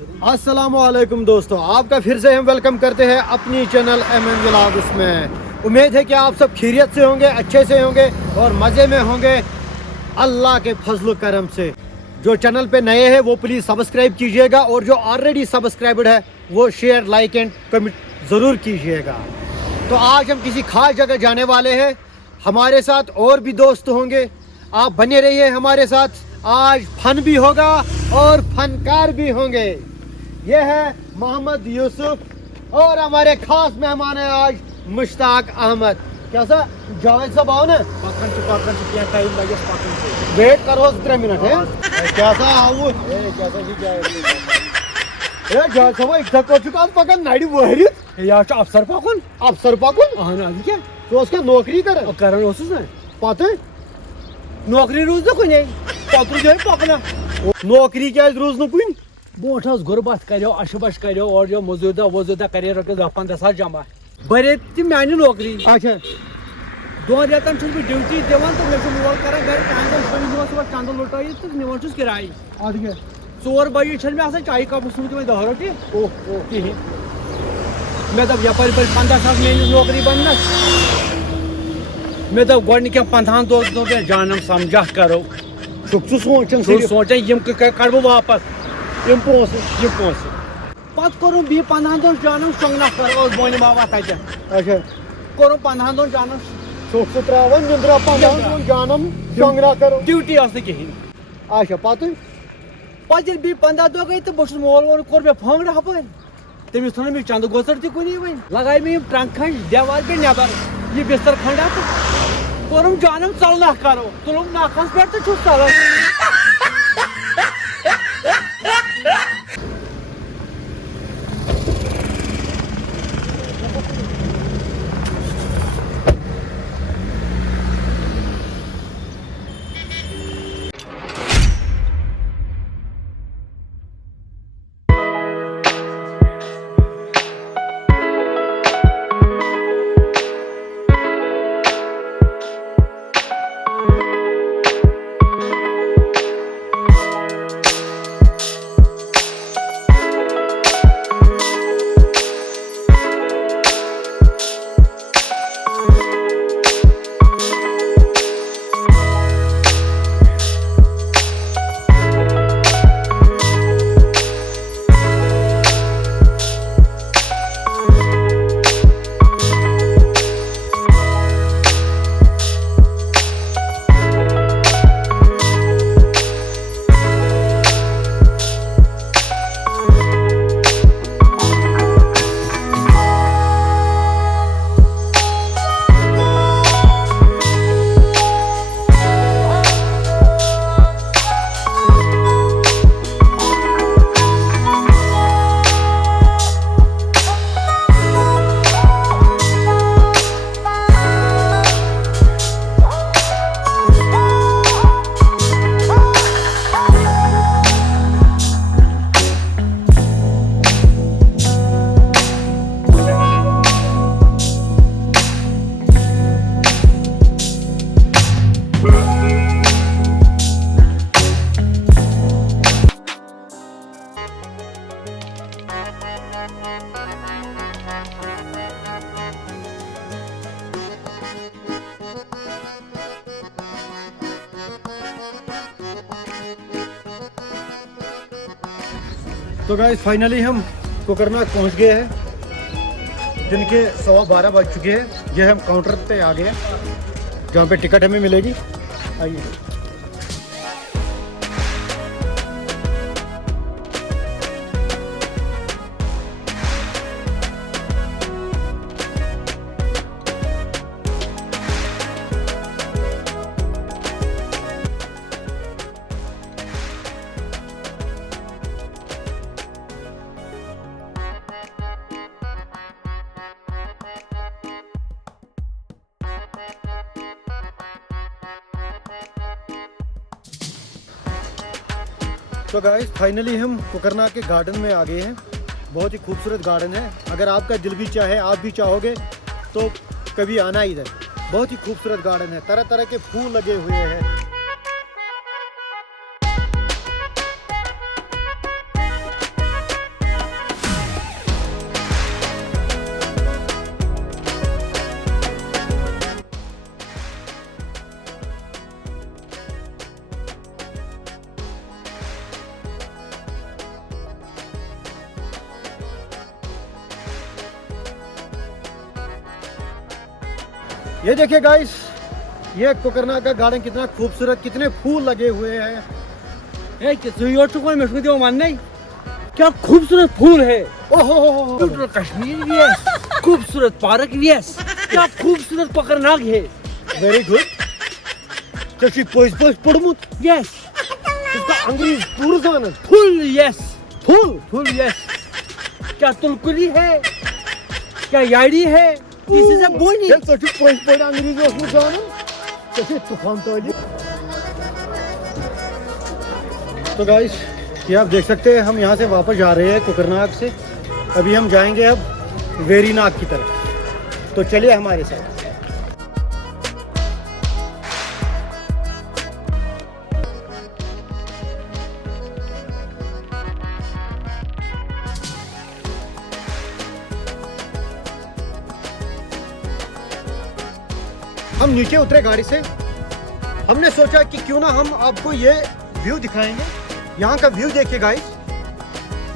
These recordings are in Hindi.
अस्सलामुअलैकुम दोस्तों, आपका फिर से हम वेलकम करते हैं अपनी चैनल MM व्लॉग्स में। उम्मीद है कि आप सब खैरियत से होंगे, अच्छे से होंगे और मज़े में होंगे अल्लाह के फजल करम से। जो चैनल पे नए हैं वो प्लीज़ सब्सक्राइब कीजिएगा और जो ऑलरेडी सब्सक्राइब्ड है वो शेयर, लाइक एंड कमेंट ज़रूर कीजिएगा। तो आज हम किसी खास जगह जाने वाले हैं, हमारे साथ और भी दोस्त होंगे। आप बने रहिए हमारे साथ, आज फन भी होगा और फनकार भी होंगे। ये है मोहम्मद यूसुफ और हमारे खास मेहमान है आज मुश्ताक अहमद। कैसा जावेद साहब आओ ना, टाइम लगे वेट करो 3 मिनट है। कैसा आओ कैसा जी क्या ए जावेद साहब इतना को चुका पकड़ नाइडी वहरी या अफसर पाकुन अफसर पाकुन अहन क्या तो उसका नौकरी करे करन ओसुस ना पता है नौकरी रोज न कुने पत्र जो पकना नौकरी क्या रोज न कुन बोठस गुरबत करो अशबश करो और जो मजूदा करे रख 10-15 जमा बरे ती मानी नौकरी अच्छा 2 रेतन छुस बह ड्यूटी दिवान तो मैं मोल कर घर कांदल सुबह कांदल लुटाई तो निवान छुस किराए आगे 4 बजे छन में आसा चाय कप सुन में 10 रोटी ओ कहीं मैं तब यपर पर 15,000 में नौकरी बनना मैं तब गोड के 15 दो के जानम समझा करो सुख सोचन यम कड़बो वापस यम पोस पत करूँ 15 दो जानम संगना कर बोन बाबा तक अच्छा करूँ 15 दो जानम सुख त्रावन निंद्रा 15 जानम संगना करो ड्यूटी कहीं अच्छा पत पे 15 दो गई तो बहुत मोल वोल कोर मे फंगड़ हप तमिस थोन मे चंद गोसर तुनी वन लगाई मे ट्रंक खंड देवार पे नबर ये बिस्तर खंडा तो कोरम जानम चलना करो तुलम नाखस पे तो चल तो गाइस फाइनली हम कोकरनाग पहुंच गए हैं। दिन के 12:15 बज चुके हैं। ये हम काउंटर पे आ गए जहाँ पे टिकट हमें मिलेगी। आइए तो गाइस फाइनली हम कोकरनाग के गार्डन में आ गए हैं। बहुत ही खूबसूरत गार्डन है। अगर आपका दिल भी चाहे, आप भी चाहोगे तो कभी आना इधर। बहुत ही खूबसूरत गार्डन है, तरह तरह के फूल लगे हुए हैं। ये देखिए गाइस, ये कोकरनाग का गार्डन कितना खूबसूरत, कितने फूल लगे हुए हैं। ए किसी मान नहीं, क्या खूबसूरत फूल है। ओहो, ब्यूटीफुल कश्मीर भी है, खूबसूरत पार्क भी है, क्या खूबसूरत कोकरनाग है। Very good. तशी पोइस पडमुत यस, इसका अंग्रेज पूर्ण जान फुल यस, फूल। फुल यस। क्या तुलकुली है, क्या याड़ी है, दिस इज अ बोनी। ये तशी पोइस पड अंग्रेज ओसमु जान तशी तूफान ताली। तो गाइस, ये आप देख सकते हैं, हम यहाँ से वापस जा रहे हैं कोकरनाग से। अभी हम जाएंगे अब वेरीनाग की तरफ, तो चलिए हमारे साथ। हम नीचे उतरे गाड़ी से, हमने सोचा कि क्यों ना हम आपको ये व्यू दिखाएंगे। यहाँ का व्यू देखिए गाइस,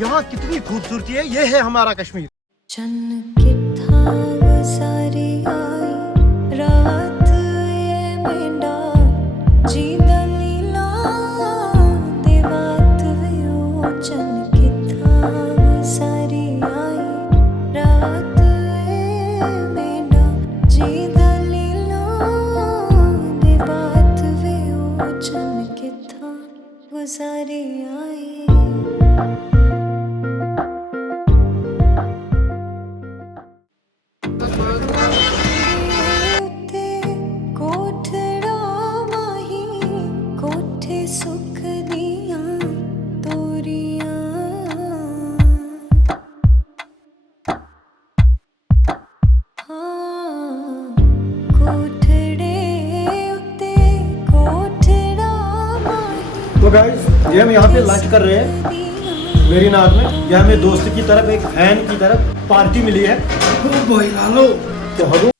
यहाँ कितनी खूबसूरती है। ये है हमारा कश्मीर। चन्न किथा सारी आई रात ये मेंढा जी दलीला देवात वियो। चन्न किथा सारी आई रात ये मेंढा जी दलीला देवात वियो। चन्न किथा सारी आई। तो गाइस, ये हम यहाँ पे लंच कर रहे हैं वेरीनाग में। ये हमें दोस्त की तरफ एक फैन की तरफ पार्टी मिली है। तो हगो